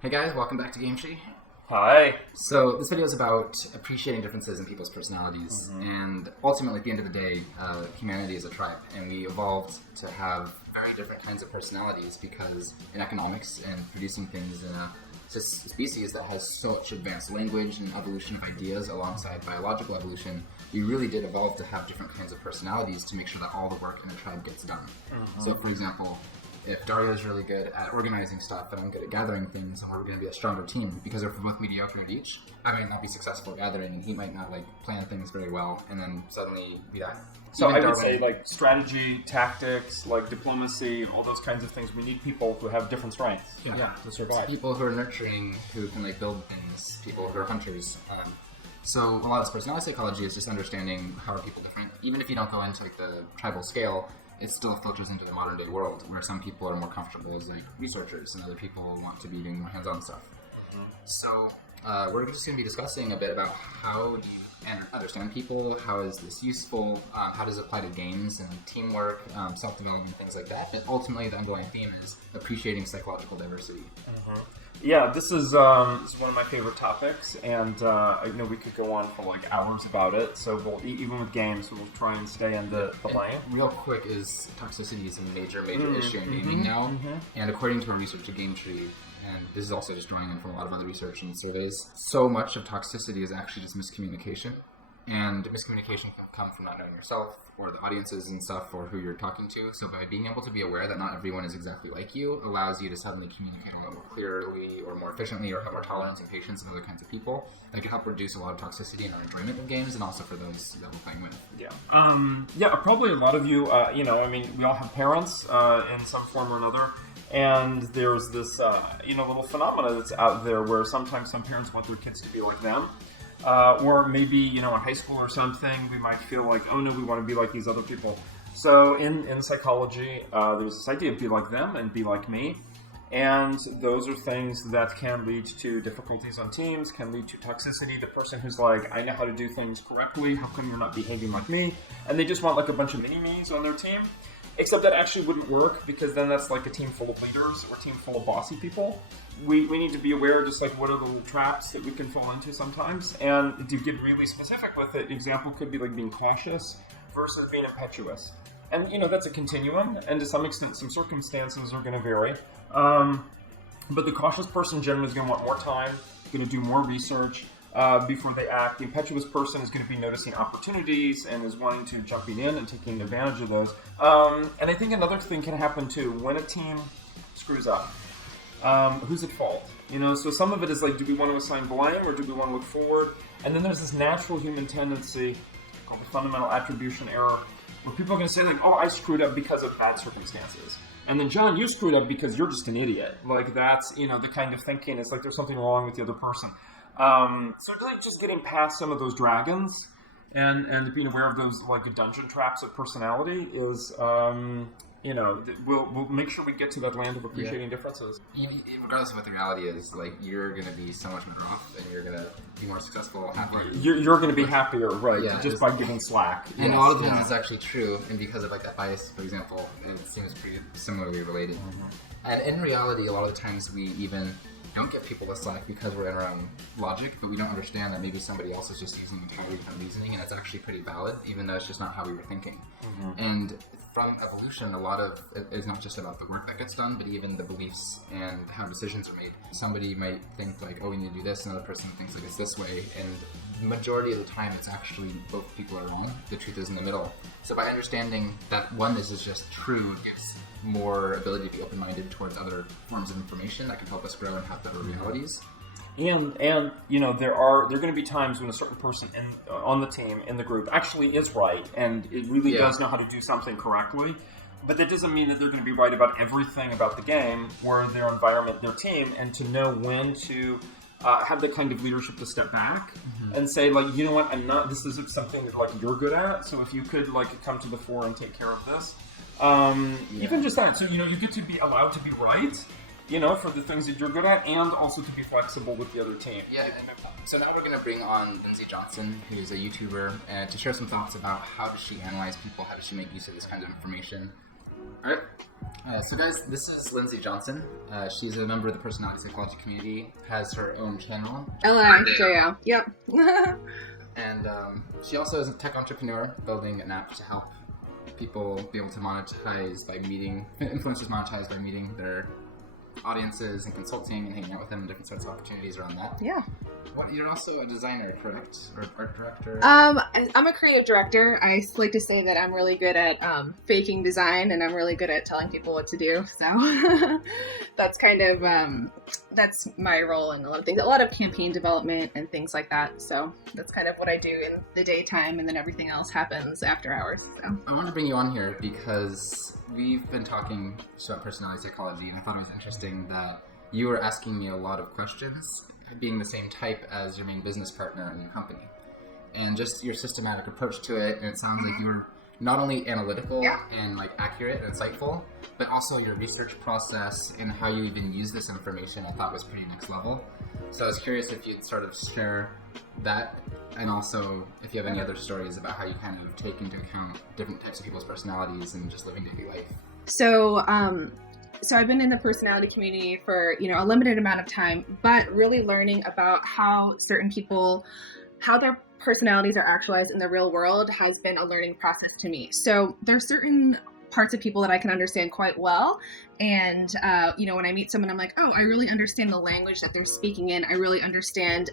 Hey guys, welcome back to GameTree. Hi. So this video is about appreciating differences in people's personalities, and ultimately at the end of the day, humanity is a tribe, and we evolved to have very different kinds of personalities because in economics and producing things in a species that has such advanced language and evolution of ideas alongside biological evolution, we really did evolve to have different kinds of personalities to make sure that all the work in a tribe gets done. So for example, if Dario is really good at organizing stuff and I'm good at gathering things, and we're going to be a stronger team because if we're both mediocre at each, I might not be successful at gathering and he might not plan things very well, and then suddenly be that. So I would say strategy, tactics, diplomacy, all those kinds of things. We need people who have different strengths to survive. People who are nurturing, who can build things, people who are hunters. So a lot of this personality psychology is just understanding how are people different. Even if you don't go into the tribal scale, it still filters into the modern day world where some people are more comfortable as researchers and other people want to be doing more hands-on stuff. So we're just going to be discussing a bit about how do you understand people, how is this useful, how does it apply to games and teamwork, self-development, things like that. But ultimately the underlying theme is appreciating psychological diversity. Yeah, this is one of my favorite topics, and I know we could go on for hours about it. So we'll even with games, we'll try and stay in the lane. Real quick, is toxicity is a major issue in gaming now, and according to our research at GameTree, and this is also just drawing in from a lot of other research and surveys, so much of toxicity is actually just miscommunication. And miscommunication can come from not knowing yourself or the audiences and stuff or who you're talking to. So by being able to be aware that not everyone is exactly like you allows you to suddenly communicate a little more clearly or more efficiently or have more tolerance and patience with other kinds of people. That can help reduce a lot of toxicity in our enjoyment of games and also for those that we're playing with. Yeah, probably a lot of you, we all have parents in some form or another. And there's this, little phenomena that's out there where sometimes some parents want their kids to be like them. Or maybe, in high school or something, we might feel like, oh no, we want to be like these other people. So in psychology, there's this idea of be like them and be like me. And those are things that can lead to difficulties on teams, can lead to toxicity. The person who's like, I know how to do things correctly, how come you're not behaving like me? And they just want a bunch of mini-me's on their team. Except that actually wouldn't work because then that's a team full of leaders or a team full of bossy people. We need to be aware just what are the little traps that we can fall into sometimes. And to get really specific with it, example could be being cautious versus being impetuous. And that's a continuum, and to some extent some circumstances are going to vary. But the cautious person generally is going to want more time, going to do more research before they act. The impetuous person is going to be noticing opportunities and is wanting to jumping in and taking advantage of those. And I think another thing can happen too when a team screws up. Who's at fault? So some of it is do we want to assign blame or do we want to look forward? And then there's this natural human tendency called the fundamental attribution error, where people are going to say oh, I screwed up because of bad circumstances. And then, John, you screwed up because you're just an idiot. That's, the kind of thinking. It's there's something wrong with the other person. So really just getting past some of those dragons and being aware of those dungeon traps of personality is, we'll make sure we get to that land of appreciating differences. Regardless of what the reality is, you're going to be so much better off and you're going to be more successful, happier. You're going to be happier, right, just by giving slack. And a lot of times it's actually true, and because of that bias, for example, it seems pretty similarly related. And in reality, a lot of the times we even don't give people the slack because we're in our own logic, but we don't understand that maybe somebody else is just using entirely different reasoning, and it's actually pretty valid, even though it's just not how we were thinking. And from evolution, a lot of it is not just about the work that gets done, but even the beliefs and how decisions are made. Somebody might think oh, we need to do this, another person thinks it's this way, and the majority of the time it's actually both people are wrong. The truth is in the middle. So by understanding that oneness is just true, it gives more ability to be open-minded towards other forms of information that can help us grow and have better realities. And there are going to be times when a certain person on the team, in the group, actually is right, and it really does know how to do something correctly. But that doesn't mean that they're going to be right about everything about the game, or their environment, their team, and to know when to have the kind of leadership to step back and say, you know what, this isn't something that you're good at, so if you could come to the fore and take care of this. Even just that, so you get to be allowed to be right, for the things that you're good at, and also to be flexible with the other team. So now we're going to bring on Lindsay Johnson, who's a YouTuber, to share some thoughts about how does she analyze people, how does she make use of this kind of information. All right. So guys, this is Lindsay Johnson. She's a member of the personality psychology community, has her own channel. LiJo. Yep. And she also is a tech entrepreneur building an app to help people be able to monetize by meeting, influencers monetize by meeting their audiences and consulting and hanging out with them and different sorts of opportunities around that. Yeah. You're also a designer, correct? Or art director? I'm a creative director. I like to say that I'm really good at faking design, and I'm really good at telling people what to do. So that's kind of that's my role in a lot of things. A lot of campaign development and things like that. So that's kind of what I do in the daytime, and then everything else happens after hours. So I want to bring you on here because we've been talking about personality psychology, and I thought it was interesting that you were asking me a lot of questions, being the same type as your main business partner in your company. And just your systematic approach to it, and it sounds like you were not only analytical and like accurate and insightful, but also your research process and how you even use this information I thought was pretty next level. So I was curious if you'd sort of share that, and also if you have any other stories about how you kind of take into account different types of people's personalities and just living daily life. So I've been in the personality community for, a limited amount of time, but really learning about how certain people, how their personalities are actualized in the real world has been a learning process to me. So there's certain parts of people that I can understand quite well. And, when I meet someone, I'm like, oh, I really understand the language that they're speaking in. I really understand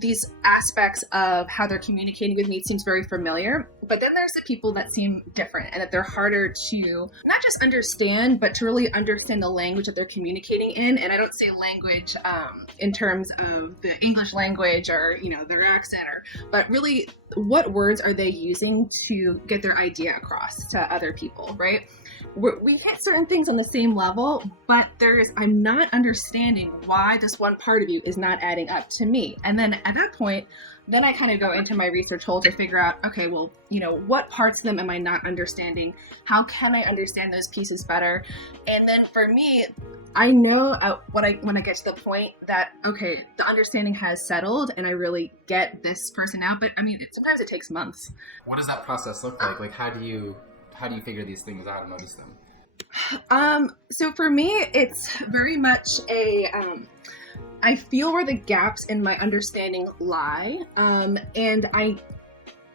these aspects of how they're communicating with me. It seems very familiar. But then there's the people that seem different and that they're harder to not just understand, but to really understand the language that they're communicating in. And I don't say language in terms of the English language or, their accent, but really what words are they using to get their idea across to other people, right? We hit certain things on the same level, but I'm not understanding why this one part of you is not adding up to me. And then at that point, then I kind of go into my research hole to figure out, okay, well, what parts of them am I not understanding? How can I understand those pieces better? And then for me, I know when I get to the point that, okay, the understanding has settled and I really get this person out. But sometimes it takes months. What does that process look like? Like, how do you figure these things out and notice them? So for me, it's very much I feel where the gaps in my understanding lie, and I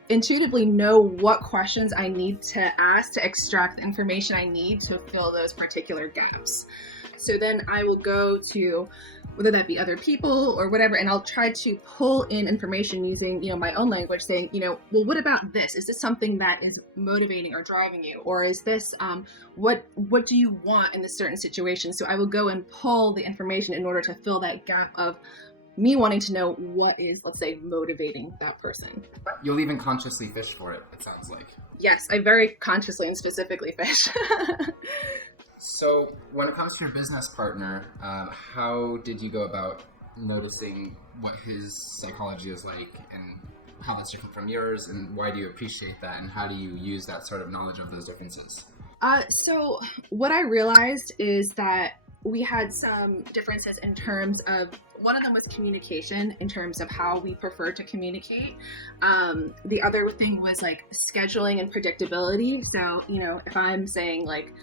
intuitively know what questions I need to ask to extract the information I need to fill those particular gaps. So then I will go to, whether that be other people or whatever, and I'll try to pull in information using, my own language, saying, well, what about this? Is this something that is motivating or driving you? Or is this, what do you want in this certain situation? So I will go and pull the information in order to fill that gap of me wanting to know what is, let's say, motivating that person. You'll even consciously fish for it sounds like. Yes, I very consciously and specifically fish. So when it comes to your business partner, how did you go about noticing what his psychology is like and how that's different from yours, and why do you appreciate that, and how do you use that sort of knowledge of those differences? So what I realized is that we had some differences in terms of, one of them was communication, in terms of how we prefer to communicate. The other thing was like scheduling and predictability. So, if I'm saying like,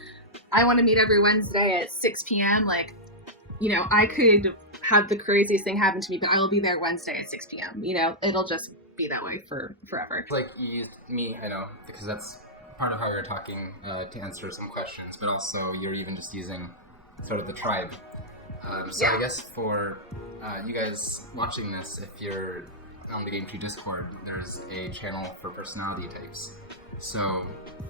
I want to meet every Wednesday at 6 p.m. I could have the craziest thing happen to me, but I will be there Wednesday at 6 p.m. It'll just be that way for forever. Like me, I know, because that's part of how you're talking to answer some questions, but also you're even just using sort of the tribe. I guess for you guys watching this, if you're on the GameTree Discord, there's a channel for personality types. So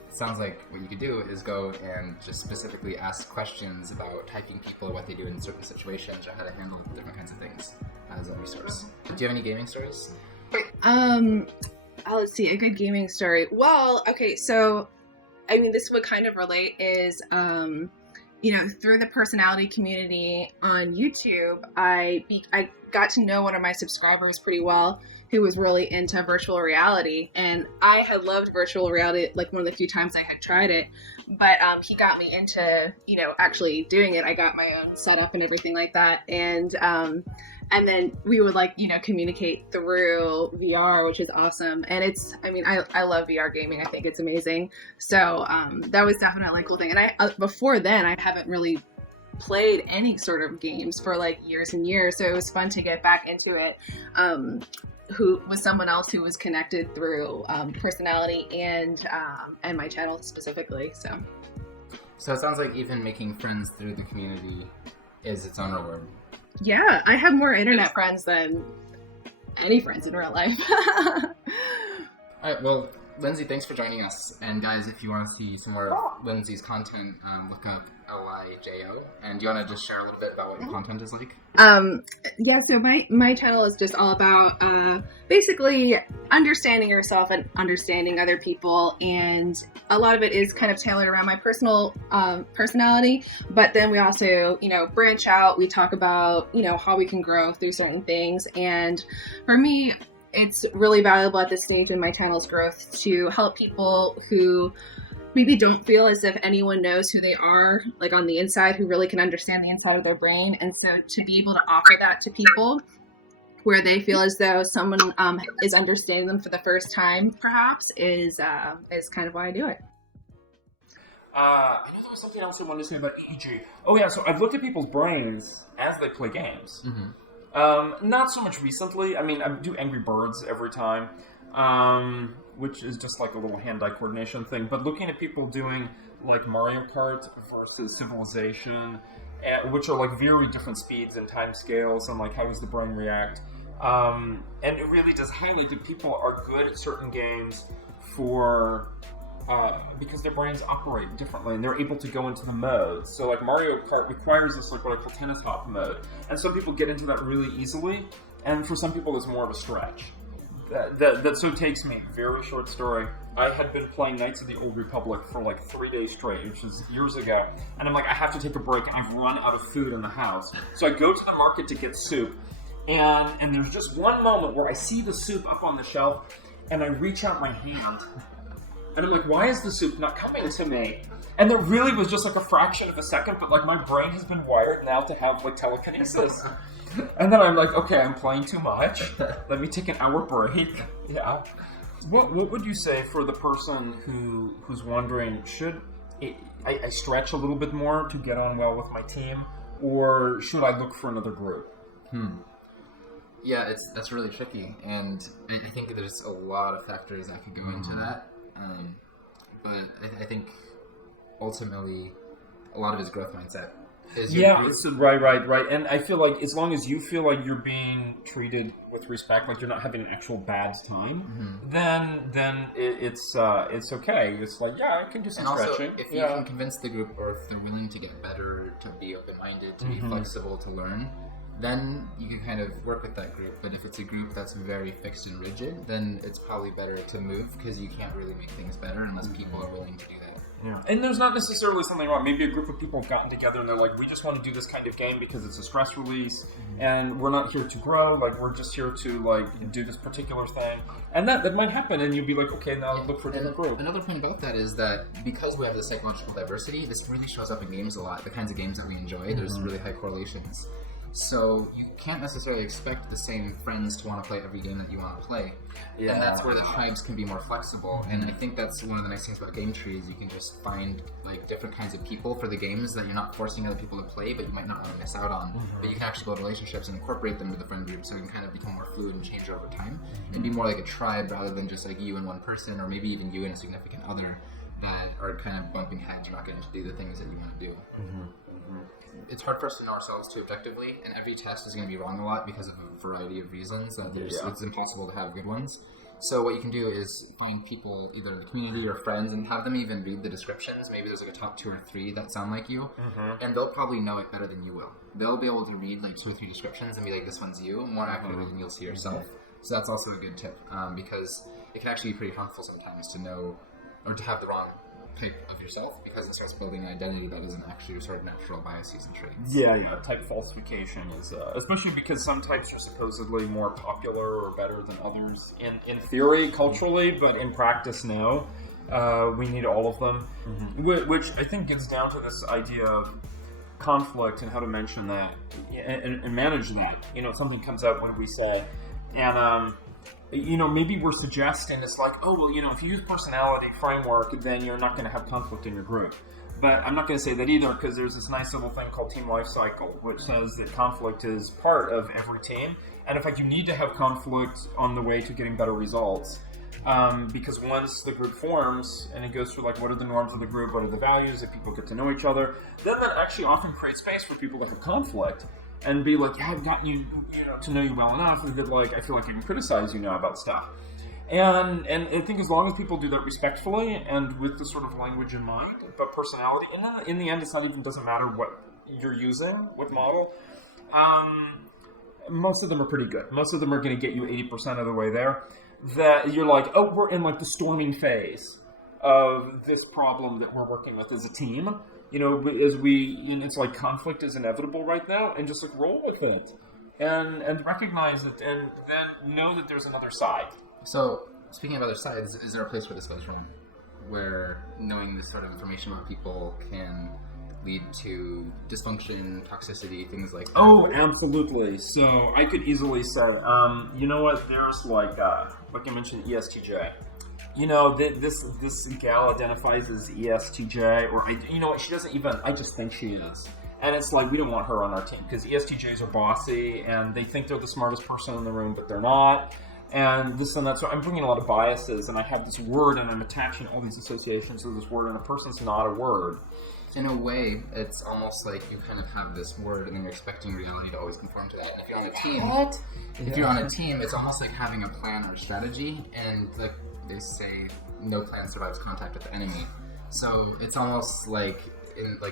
it sounds like what you could do is go and just specifically ask questions about typing people, what they do in certain situations, or how to handle different kinds of things as a resource. Do you have any gaming stories? Let's see, a good gaming story. Well, okay, so this would kind of relate is through the personality community on YouTube, I got to know one of my subscribers pretty well, who was really into virtual reality. And I had loved virtual reality, like one of the few times I had tried it, but he got me into, actually doing it. I got my own setup and everything like that. And and then we would communicate through VR, which is awesome. And I love VR gaming. I think it's amazing. So that was definitely a cool thing. And before then, I haven't really played any sort of games for years and years. So it was fun to get back into it. Who was someone else who was connected through personality and my channel specifically. So it sounds like even making friends through the community is its own reward. Yeah, I have more internet friends than any friends in real life. All right, well, Lindsay, thanks for joining us. And guys, if you want to see some more of Lindsay's content, look up LiJo. And do you want to just share a little bit about what your content is like? Yeah, so my channel is just all about basically understanding yourself and understanding other people, and a lot of it is kind of tailored around my personal personality, but then we also branch out. We talk about how we can grow through certain things, and for me it's really valuable at this stage in my channel's growth to help people who maybe don't feel as if anyone knows who they are, on the inside, who really can understand the inside of their brain. And so to be able to offer that to people where they feel as though someone is understanding them for the first time, perhaps, is kind of why I do it. I know there was something else I wanted to say about EEG. Oh yeah, so I've looked at people's brains as they play games. Not so much recently. I mean, I do Angry Birds every time. Which is just like a little hand-eye coordination thing. But looking at people doing Mario Kart versus Civilization, which are very different speeds and time scales, and how does the brain react? And it really does highlight that people are good at certain games because their brains operate differently and they're able to go into the modes. So Mario Kart requires this what I call tennis hop mode, and some people get into that really easily, and for some people it's more of a stretch. That so takes me. Very short story. I had been playing Knights of the Old Republic for 3 days straight, which was years ago. And I'm I have to take a break. I've run out of food in the house. So I go to the market to get soup. And there's just one moment where I see the soup up on the shelf, and I reach out my hand. And I'm why is the soup not coming to me? And it really was just a fraction of a second, but my brain has been wired now to have telekinesis. And then I'm okay, I'm playing too much. Let me take an hour break. Yeah. What would you say for the person who's wondering, should I stretch a little bit more to get on well with my team, or should I look for another group? Yeah, that's really tricky, and I think there's a lot of factors that could go into that. But I think ultimately a lot of it is growth mindset. Right. And I feel as long as you feel you're being treated with respect, you're not having an actual bad time, then it's okay. It's I can do some stretching. Also, if you can convince the group, or if they're willing to get better, to be open-minded, to be flexible, to learn, then you can kind of work with that group. But if it's a group that's very fixed and rigid, then it's probably better to move, because you can't really make things better unless people are willing to do that. Yeah. And there's not necessarily something wrong. Maybe a group of people have gotten together and they're we just want to do this kind of game because it's a stress release, and we're not here to grow. We're just here to do this particular thing. And that might happen, and you'll be okay, now look for a different group. Another point about that is that because we have the psychological diversity, this really shows up in games a lot. The kinds of games that we enjoy, there's really high correlations. So you can't necessarily expect the same friends to want to play every game that you want to play. Yeah. And that's where the tribes can be more flexible. And I think that's one of the nice things about GameTree is you can just find different kinds of people for the games that you're not forcing other people to play, but you might not want to miss out on. But you can actually build relationships and incorporate them to the friend group, so it can kind of become more fluid and change over time and be more like a tribe rather than just you and one person, or maybe even you and a significant other that are kind of bumping heads. You're not getting to do the things that you want to do. It's hard for us to know ourselves too objectively, and every test is going to be wrong a lot because of a variety of reasons. It's impossible to have good ones. So what you can do is find people either in the community or friends and have them even read the descriptions. Maybe there's a top 2 or 3 that sound like you, and they'll probably know it better than you will. They'll be able to read 2 or 3 descriptions and be this one's you more accurately than you'll see yourself. So that's also a good tip, because it can actually be pretty harmful sometimes to know or to have the wrong type of yourself, because it starts building an identity that isn't actually your sort of natural biases and traits. Yeah. Type falsification is, especially because some types are supposedly more popular or better than others in theory, culturally, but in practice, no. We need all of them, which I think gets down to this idea of conflict and how to mention that and manage that. If something comes up when we say, and maybe we're suggesting it's like, oh, well, if you use personality framework, then you're not going to have conflict in your group. But I'm not going to say that either, because there's this nice little thing called team life cycle, which says that conflict is part of every team. And in fact, you need to have conflict on the way to getting better results. Because once the group forms and it goes through like what are the norms of the group, what are the values, if people get to know each other, then that actually often creates space for people to have conflict and be like, yeah, I've gotten you to know you well enough that like I feel like I can criticize you now about stuff. And I think as long as people do that respectfully and with the sort of language in mind about personality, and then in the end it's not even doesn't matter what you're using, what model. Most of them are pretty good. Most of them are going to get you 80% of the way there. That you're like, oh, we're in like the storming phase of this problem that we're working with as a team. And it's like conflict is inevitable right now, and just like roll with it, and recognize it, and then know that there's another side. So, speaking of other sides, is there a place where this goes wrong? Where knowing this sort of information about people can lead to dysfunction, toxicity, things like that? Oh, absolutely. So, I could easily say, you know what, there's like I mentioned, ESTJ. This gal identifies as ESTJ, or you know what, she doesn't even, I just think she is. And it's like, we don't want her on our team, because ESTJs are bossy, and they think they're the smartest person in the room, but they're not. And this and that. So I'm bringing a lot of biases, and I have this word, and I'm attaching all these associations to this word, and a person's not a word. In a way, it's almost like you kind of have this word, and then you're expecting reality to always conform to that. And if you're on a team, if you're on a team, it's almost like having a plan or strategy, and they say no plan survives contact with the enemy. So it's almost like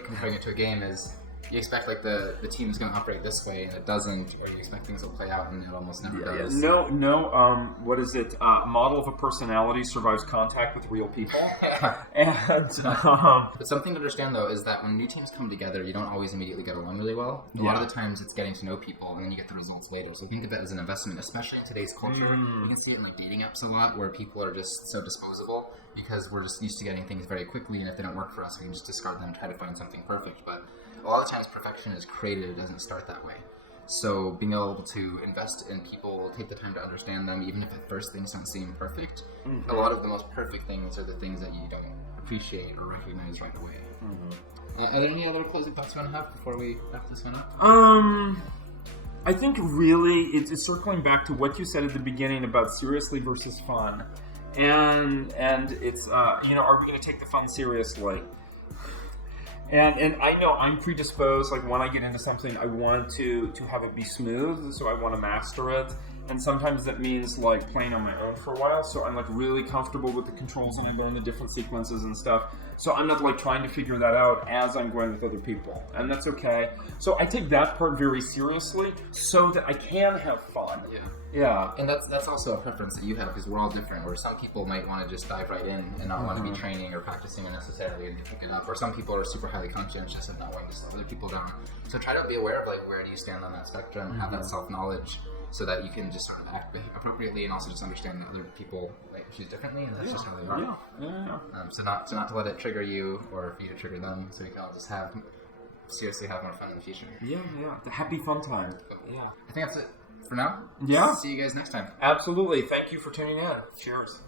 comparing it to a game is you expect like the team is going to operate this way and it doesn't, or you expect things will play out and it almost never does. No. What is it? Model of a personality survives contact with real people. But something to understand though is that when new teams come together, you don't always immediately get along really well. A lot of the times it's getting to know people and then you get the results later. So think of it as an investment, especially in today's culture. You can see it in like dating apps a lot where people are just so disposable because we're just used to getting things very quickly, and if they don't work for us, we can just discard them and try to find something perfect. But a lot of times perfection is created, it doesn't start that way. So being able to invest in people, take the time to understand them, even if at first things don't seem perfect, a lot of the most perfect things are the things that you don't appreciate or recognize right away. Are there any other closing thoughts you want to have before we wrap this one up? I think really it's circling back to what you said at the beginning about seriously versus fun. And it's, are we going to take the fun seriously? And I know I'm predisposed, like when I get into something, I want to have it be smooth, so I want to master it. And sometimes that means like playing on my own for a while, so I'm like really comfortable with the controls and I learn the different sequences and stuff. So I'm not like trying to figure that out as I'm going with other people, and that's okay. So I take that part very seriously so that I can have fun. Yeah. And that's also a preference that you have, because we're all different, where some people might want to just dive right in and not want to be training or practicing unnecessarily and pick it up, or some people are super highly conscientious and not wanting to slow other people down. So try to be aware of like where do you stand on that spectrum, have that self-knowledge, so that you can just sort of act appropriately and also just understand that other people like choose differently, and that's just how they are. So not to let it trigger you or for you to trigger them, so we can all just seriously have more fun in the future. The happy fun time. I think that's it for now. See you guys next time. Absolutely. Thank you for tuning in. Cheers.